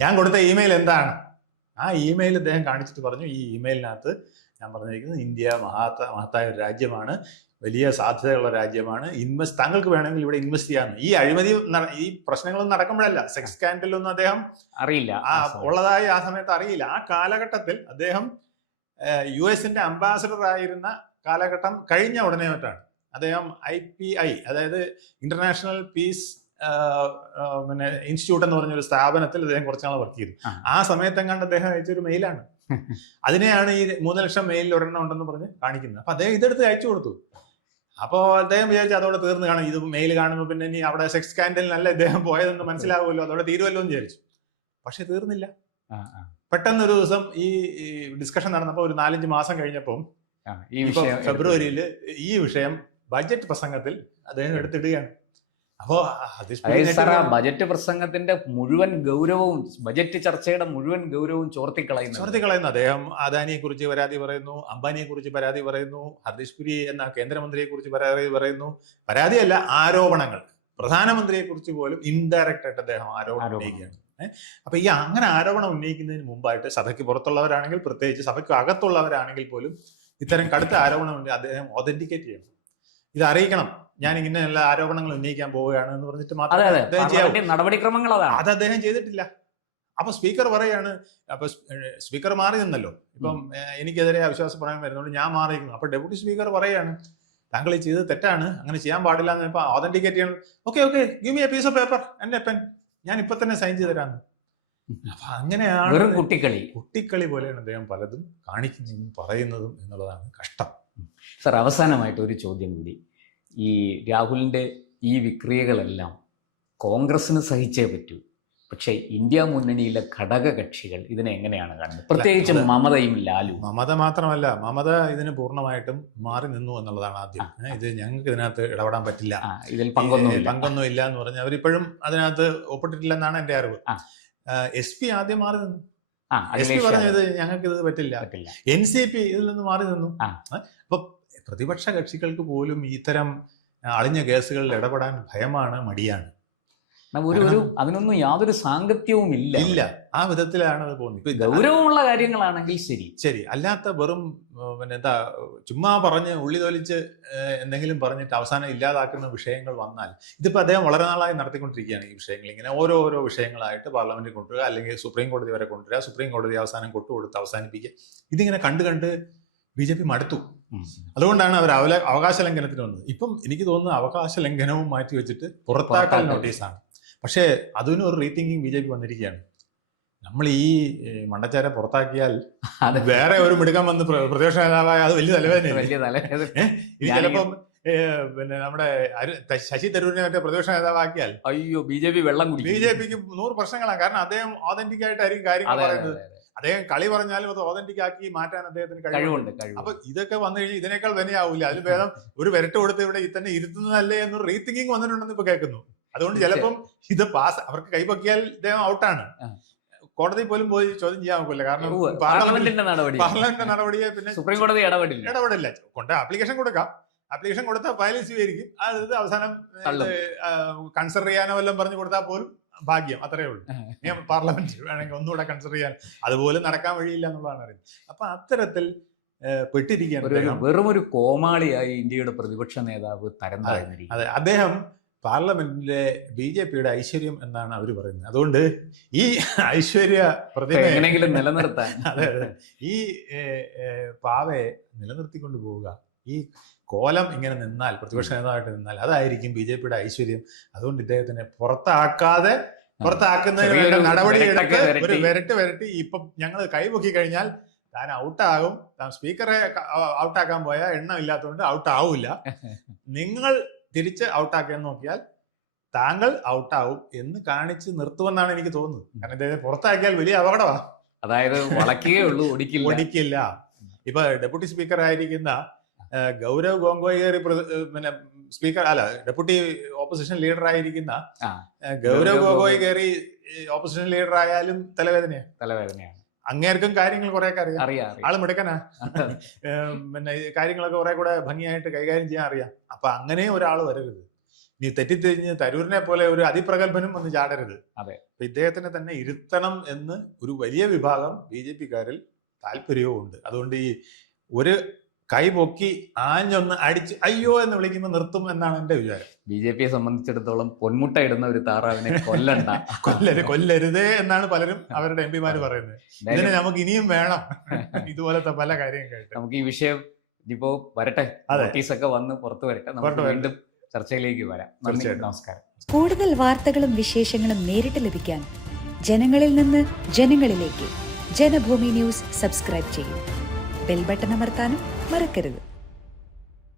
ഞാൻ കൊടുത്ത ഇമെയിൽ എന്താണ്? ആ ഇമെയിൽ അദ്ദേഹം കാണിച്ചിട്ട് പറഞ്ഞു ഈ ഇമെയിലിനകത്ത് ഞാൻ പറഞ്ഞിരിക്കുന്നത് ഇന്ത്യ മഹാത്ത മഹത്തായ ഒരു രാജ്യമാണ്. വലിയ സാധ്യതയുള്ള രാജ്യമാണ്. ഇൻവെസ്റ്റ് താങ്കൾക്ക് വേണമെങ്കിൽ ഇവിടെ ഇൻവെസ്റ്റ് ചെയ്യാമെന്ന് ഈ അഴിമതി ഈ പ്രശ്നങ്ങളൊന്നും നടക്കുമ്പോഴല്ല. സെക്സ് സ്കാൻഡലൊന്നും അദ്ദേഹം അറിയില്ല. ആ ഉള്ളതായി ആ സമയത്ത് അറിയില്ല. ആ കാലഘട്ടത്തിൽ അദ്ദേഹം യു എസിന്റെ അംബാസഡർ ആയിരുന്ന കാലഘട്ടം കഴിഞ്ഞ ഉടനെ തൊട്ടാണ് അദ്ദേഹം ഐ പി ഐ അതായത് ഇന്റർനാഷണൽ പീസ് പിന്നെ ഇൻസ്റ്റിറ്റ്യൂട്ട് എന്ന് പറഞ്ഞൊരു സ്ഥാപനത്തിൽ അദ്ദേഹം കുറച്ചാൾ വർക്ക് ചെയ്തു. ആ. ആ സമയത്തെങ്ങാണ്ട് അദ്ദേഹം അയച്ചൊരു മെയിലാണ്. അതിനെയാണ് ഈ മൂന്ന് ലക്ഷം മെയിലിൽ ഒരെണ്ണം ഉണ്ടെന്ന് പറഞ്ഞ് കാണിക്കുന്നത്. അപ്പൊ അദ്ദേഹം ഇതെടുത്ത് അയച്ചു കൊടുത്തു. അപ്പോൾ അദ്ദേഹം വിചാരിച്ചു അതോടെ തീർന്നു കാണും. ഇത് മെയിൽ കാണുമ്പോൾ പിന്നെ ഇനി അവിടെ സെക്സ് സ്കാൻഡലിനല്ല ഇദ്ദേഹം പോയതെന്ന് മനസ്സിലാവുമല്ലോ. അതോടെ തീരുമല്ലോ എന്ന് വിചാരിച്ചു. പക്ഷെ തീർന്നില്ല. പെട്ടെന്ന് ഒരു ദിവസം ഈ ഡിസ്കഷൻ നടന്നപ്പോൾ ഒരു നാലഞ്ച് മാസം കഴിഞ്ഞപ്പോൾ ഈ ഫെബ്രുവരിയിൽ ഈ വിഷയം ബജറ്റ് പ്രസംഗത്തിൽ അദ്ദേഹം എടുത്തിടുകയാണ്. അപ്പോ സാറാ സാർ ബജറ്റ് പ്രസംഗത്തിന്റെ മുഴുവൻ ഗൗരവവും ബജറ്റ് ചർച്ചയുടെ മുഴുവൻ ഗൗരവവും ചോർത്തിക്കളയുന്നു. ചോർത്തി കളയുന്നു അദ്ദേഹം അദാനിയെ കുറിച്ച് പരാതി പറയുന്നു അംബാനിയെ കുറിച്ച് പരാതി പറയുന്നു ഹർദീഷ് പുരി എന്ന കേന്ദ്രമന്ത്രിയെ കുറിച്ച് പരാതി പറയുന്നു. പരാതിയല്ല ആരോപണങ്ങൾ. പ്രധാനമന്ത്രിയെ കുറിച്ച് പോലും ഇൻഡയറക്റ്റ് ആയിട്ട് അദ്ദേഹം ആരോപണം ആരോപണം. ഉന്നയിക്കുകയാണ്. അപ്പൊ ഈ അങ്ങനെ ആരോപണം ഉന്നയിക്കുന്നതിന് മുമ്പായിട്ട് സഭയ്ക്ക് പുറത്തുള്ളവരാണെങ്കിൽ പ്രത്യേകിച്ച് സഭയ്ക്ക് അകത്തുള്ളവരാണെങ്കിൽ പോലും ഇത്തരം കടുത്ത ആരോപണം അദ്ദേഹം ഓതന്റിക്കേറ്റ് ചെയ്യണം. ഇത് അറിയിക്കണം ഞാൻ ഇങ്ങനെ എല്ലാ ആരോപണങ്ങൾ ഉന്നയിക്കാൻ പോവുകയാണ് എന്ന് പറഞ്ഞിട്ട് മാത്രം നടപടിക്രമങ്ങൾ അതാണ് അത് അദ്ദേഹം ചെയ്തിട്ടില്ല. അപ്പൊ സ്പീക്കർ പറയാണ് അപ്പൊ സ്പീക്കർ മാറി നിന്നല്ലോ ഇപ്പം എനിക്കെതിരെ അവിശ്വാസ പ്രമേയം വരുന്നതുകൊണ്ട് ഞാൻ മാറിയിരിക്കുന്നു. അപ്പൊ ഡെപ്യൂട്ടി സ്പീക്കർ പറയാണ് താങ്കൾ ഈ ചെയ്തത് തെറ്റാണ് അങ്ങനെ ചെയ്യാൻ പാടില്ല എന്ന് ഇപ്പൊ ഓതന്റിക്കേറ്റ് ചെയ്യണം. Okay okay give me a piece of paper എന്റെ പെൻ ഞാൻ ഇപ്പൊ തന്നെ സൈൻ ചെയ്ത് തരാന്ന് അപ്പൊ അങ്ങനെയാണ് കുട്ടിക്കളി. കുട്ടിക്കളി പോലെയാണ് അദ്ദേഹം പലതും കാണിക്കുന്നതും പറയുന്നതും എന്നുള്ളതാണ് കഷ്ടം. സർ അവസാനമായിട്ട് ഒരു ചോദ്യം കൂടി. ഈ രാഹുലിന്റെ ഈ വിക്രിയകളെല്ലാം കോൺഗ്രസിന് സഹിച്ചേ പറ്റൂ. പക്ഷേ ഇന്ത്യ മുന്നണിയിലെ ഘടകകക്ഷികൾ ഇതിനെ എങ്ങനെയാണ് കാണുന്നത്? പ്രത്യേകിച്ച് മമതയും ലാലു. മമത മാത്രമല്ല മമത ഇതിന് പൂർണമായിട്ടും മാറി നിന്നു എന്നുള്ളതാണ് ആദ്യം. ഇത് ഞങ്ങൾക്ക് ഇതിനകത്ത് ഇടപെടാൻ പറ്റില്ല. ഇതിൽ പങ്കൊന്നും പങ്കൊന്നും ഇല്ല എന്ന് പറഞ്ഞ് അവരിപ്പോഴും അതിനകത്ത് ഒപ്പിട്ടിട്ടില്ലെന്നാണ് എന്റെ അറിവ്. എസ് പി ആദ്യം മാറി നിന്നു. പറഞ്ഞത് ഞങ്ങൾക്ക് ഇത് പറ്റില്ല. എൻ സി പി ഇതിൽ നിന്ന് മാറി നിന്നു. അപ്പൊ പ്രതിപക്ഷ കക്ഷികൾക്ക് പോലും ഇത്തരം അളിഞ്ഞ കേസുകളിൽ ഇടപെടാൻ ഭയമാണ് മടിയാണ്. ഒരു അതിനൊന്നും യാതൊരു സാങ്കത്യവും ഇല്ല ഇല്ല. ആ വിധത്തിലാണ് അത് പോകുന്നത്. ഗൗരവമുള്ള കാര്യങ്ങളാണെങ്കിൽ ശരി. ശരി. അല്ലാത്ത വെറും പിന്നെ എന്താ ചുമ്മാ പറഞ്ഞ് ഉള്ളി തൊലിച്ച് എന്തെങ്കിലും പറഞ്ഞിട്ട് അവസാനം ഇല്ലാതാക്കുന്ന വിഷയങ്ങൾ വന്നാൽ ഇതിപ്പോ അദ്ദേഹം വളരെ നാളായി നടത്തിക്കൊണ്ടിരിക്കുകയാണ് ഈ വിഷയങ്ങൾ. ഇങ്ങനെ ഓരോ ഓരോ വിഷയങ്ങളായിട്ട് പാർലമെന്റിൽ കൊണ്ടുവരിക അല്ലെങ്കിൽ സുപ്രീം കോടതി വരെ കൊണ്ടുവരിക സുപ്രീം കോടതി അവസാനം കൊട്ടുകൊടുത്ത് അവസാനിപ്പിക്കുക. ഇതിങ്ങനെ കണ്ട് കണ്ട് ബി ജെ പി മടുത്തു അതുകൊണ്ടാണ് അവർ അവല അവകാശ ലംഘനത്തിന് വന്നത്. ഇപ്പം എനിക്ക് തോന്നുന്നു അവകാശ ലംഘനവും മാറ്റി വെച്ചിട്ട് പുറത്താക്കൽ പുറത്താക്കൽ. നോട്ടീസാണ്. പക്ഷേ അതിനൊരു റീതിങ്കിങ് ബി ജെ പി വന്നിരിക്കുകയാണ്. നമ്മൾ ഈ മണ്ടച്ചാരെ പുറത്താക്കിയാൽ വേറെ ഒരു മിടുക്കാൻ വന്ന് പ്ര- പ്രതിപക്ഷ നേതാവായ അത് വലിയ തലവേദന വലിയ തലവേദന. ഇത് ചിലപ്പം പിന്നെ നമ്മുടെ ശശി തരൂരിനെ മറ്റേ പ്രതിപക്ഷ നേതാവാക്കിയാൽ അയ്യോ ബി ജെ പി വെള്ളം കുടി ബി ജെ പിക്ക് നൂറ് പ്രശ്നങ്ങളാണ് കാരണം അദ്ദേഹം ഓതന്റിക് ആയിട്ടായിരിക്കും കാര്യങ്ങൾ പറയുന്നത്. അദ്ദേഹം കളി പറഞ്ഞാലും അത് ഓതന്റിക് ആക്കി മാറ്റാൻ അദ്ദേഹത്തിന് കഴിവുണ്ട്. അപ്പൊ ഇതൊക്കെ വന്നു കഴിഞ്ഞാൽ ഇതിനേക്കാൾ വിനയാവില്ല അതിൽ ഭേദം ഒരു വിരട്ട് കൊടുത്ത് ഇവിടെ തന്നെ ഇരുത്തുന്നതല്ലേ എന്നൊരു റീതിങ്കിങ് വന്നിട്ടുണ്ടെന്ന് ഇപ്പൊ കേൾക്കുന്നു. അതുകൊണ്ട് ചിലപ്പം ഇത് പാസ് അവർക്ക് കൈപൊക്കിയാൽ ഇദ്ദേഹം ഔട്ടാണ്. കോടതി പോലും പോയി ചോദ്യം ചെയ്യാൻ നോക്കില്ല കാരണം പാർലമെന്റിന്റെ നടപടി. പാർലമെന്റ് നടപടിയെ പിന്നെ സുപ്രീം കോടതി ഇടപെടില്ല. ഇടപെടില്ല. കൊണ്ട് ആപ്ലിക്കേഷൻ കൊടുക്കാം. ആപ്ലിക്കേഷൻ കൊടുത്താൽ ഫയൽ സ്വീകരിക്കും. അത് അവസാനം കൺസിഡർ ചെയ്യാനോ വല്ലതും പറഞ്ഞു കൊടുത്താൽ പോലും ഭാഗ്യം. അത്രേ ഉള്ളൂ. ഞാൻ പാർലമെന്റ് വേണമെങ്കിൽ ഒന്നുകൂടെ കൺസിഡർ ചെയ്യാൻ. അതുപോലെ നടക്കാൻ വഴിയില്ല എന്നുള്ളതാണ് അറിയുന്നത്. അപ്പൊ അത്തരത്തിൽ പെട്ടിരിക്കുക പെട്ടിരിക്കുകയാണ് വെറും ഒരു കോമാളിയായി ഇന്ത്യയുടെ പ്രതിപക്ഷ നേതാവ് തരം. താഴ്ന്നിരിക്കും അതെ. അദ്ദേഹം പാർലമെന്റിലെ ബി ജെ പിയുടെ ഐശ്വര്യം എന്നാണ് അവർ പറയുന്നത്. അതുകൊണ്ട് ഈ ഐശ്വര്യ പ്രതിമ എങ്ങനെയെങ്കിലും നിലനിർത്താൻ. അതെ അതെ. ഈ പാവയെ നിലനിർത്തിക്കൊണ്ട് പോവുക. ഈ കോലം ഇങ്ങനെ നിന്നാൽ പ്രതിപക്ഷ നേതാവായിട്ട് നിന്നാൽ അതായിരിക്കും ബി ജെ പിയുടെ ഐശ്വര്യം. അതുകൊണ്ട് ഇദ്ദേഹത്തിനെ പുറത്താക്കാതെ പുറത്താക്കുന്നതിന് വേണ്ട നടപടി എടുക്കുക എടുത്ത് ഒരു വിരട്ടി. വിരട്ട് വിരട്ടി ഇപ്പം ഞങ്ങൾ കൈപൊക്കി കഴിഞ്ഞാൽ താൻ ഔട്ടാകും. താൻ സ്പീക്കറെ ഔട്ടാക്കാൻ പോയാൽ എണ്ണം ഇല്ലാത്തതുകൊണ്ട് ഔട്ട് ആവില്ല നിങ്ങൾ തിരിച്ച് ഔട്ടാക്കാൻ നോക്കിയാൽ താങ്കൾ ഔട്ടാവും എന്ന് കാണിച്ച് നിർത്തുമെന്നാണ് എനിക്ക് തോന്നുന്നത്. കാരണം ഇദ്ദേഹത്തെ പുറത്താക്കിയാൽ വലിയ അപകടമാണ് അതായത് വളക്കുകയേ ഉള്ളൂ ഒടിക്കില്ല ഇപ്പൊ ഡെപ്യൂട്ടി സ്പീക്കർ ആയിരിക്കുന്ന ഗൗരവ് ഗോങ്കോയ് പിന്നെ സ്പീക്കർ അല്ല ഡെപ്യൂട്ടി ഓപ്പോസിഷൻ ലീഡർ ആയിരിക്കുന്ന ഗൗരവ് ഗൊഗോയ് കയറി ഓപ്പോസിഷൻ ലീഡർ ആയാലും തലവേദനയാണ്. തലവേദനയാണ്. അങ്ങേർക്കും കാര്യങ്ങൾ കുറെയൊക്കെ അറിയാം. അറിയാം അറിയാം. ആൾ മിടുക്കനാ. പിന്നെ കാര്യങ്ങളൊക്കെ കുറെ കൂടെ ഭംഗിയായിട്ട് കൈകാര്യം ചെയ്യാൻ അറിയാം. അപ്പൊ അങ്ങനെ ഒരാൾ വരരുത്. നീ തെറ്റിത്തിരിഞ്ഞ് തരൂരിനെ പോലെ ഒരു അതിപ്രഗത്ഭനും ഒന്ന് ചാടരുത്. അതെ. അപ്പൊ ഇദ്ദേഹത്തിനെ തന്നെ ഇരുത്തണം എന്ന് ഒരു വലിയ വിഭാഗം ബി ജെ പിക്കാരിൽ താല്പര്യവും ഉണ്ട് അതുകൊണ്ട് ഈ ഒരു കൈ പൊക്കി ആഞ്ഞൊന്ന് അടിച്ച് അയ്യോ എന്ന് വിളിക്കുമ്പോൾ നിർത്തും എന്നാണ് എന്റെ വിചാരം. ബി ജെ പിയെ സംബന്ധിച്ചിടത്തോളം പൊന്മുട്ട ഇടുന്ന ഒരു താറാവിനെ കൊല്ലണ്ട. കൊല്ലരുത് കൊല്ലരുതേ എന്നാണ് പലരും അവരുടെ എം പിമാര് പറയുന്നത്. ഇതിന് നമുക്ക് ഇനിയും വേണം. ഇതുപോലത്തെ പല കാര്യങ്ങളായിട്ട് നമുക്ക് ഈ വിഷയം ഇനിയിപ്പോ വരട്ടെ. നോട്ടീസ് ഒക്കെ വന്ന് പുറത്തു വരട്ടെ. നമുക്ക് വീണ്ടും ചർച്ചയിലേക്ക് വരാം. നമസ്കാരം. കൂടുതൽ വാർത്തകളും വിശേഷങ്ങളും നേരിട്ട് ലഭിക്കാൻ ജനങ്ങളിൽ നിന്ന് ജനങ്ങളിലേക്ക് ജനഭൂമി ന്യൂസ് സബ്സ്ക്രൈബ് ചെയ്യും. ബെൽ ബട്ടൺ അമർത്താനും மறக்கிறது.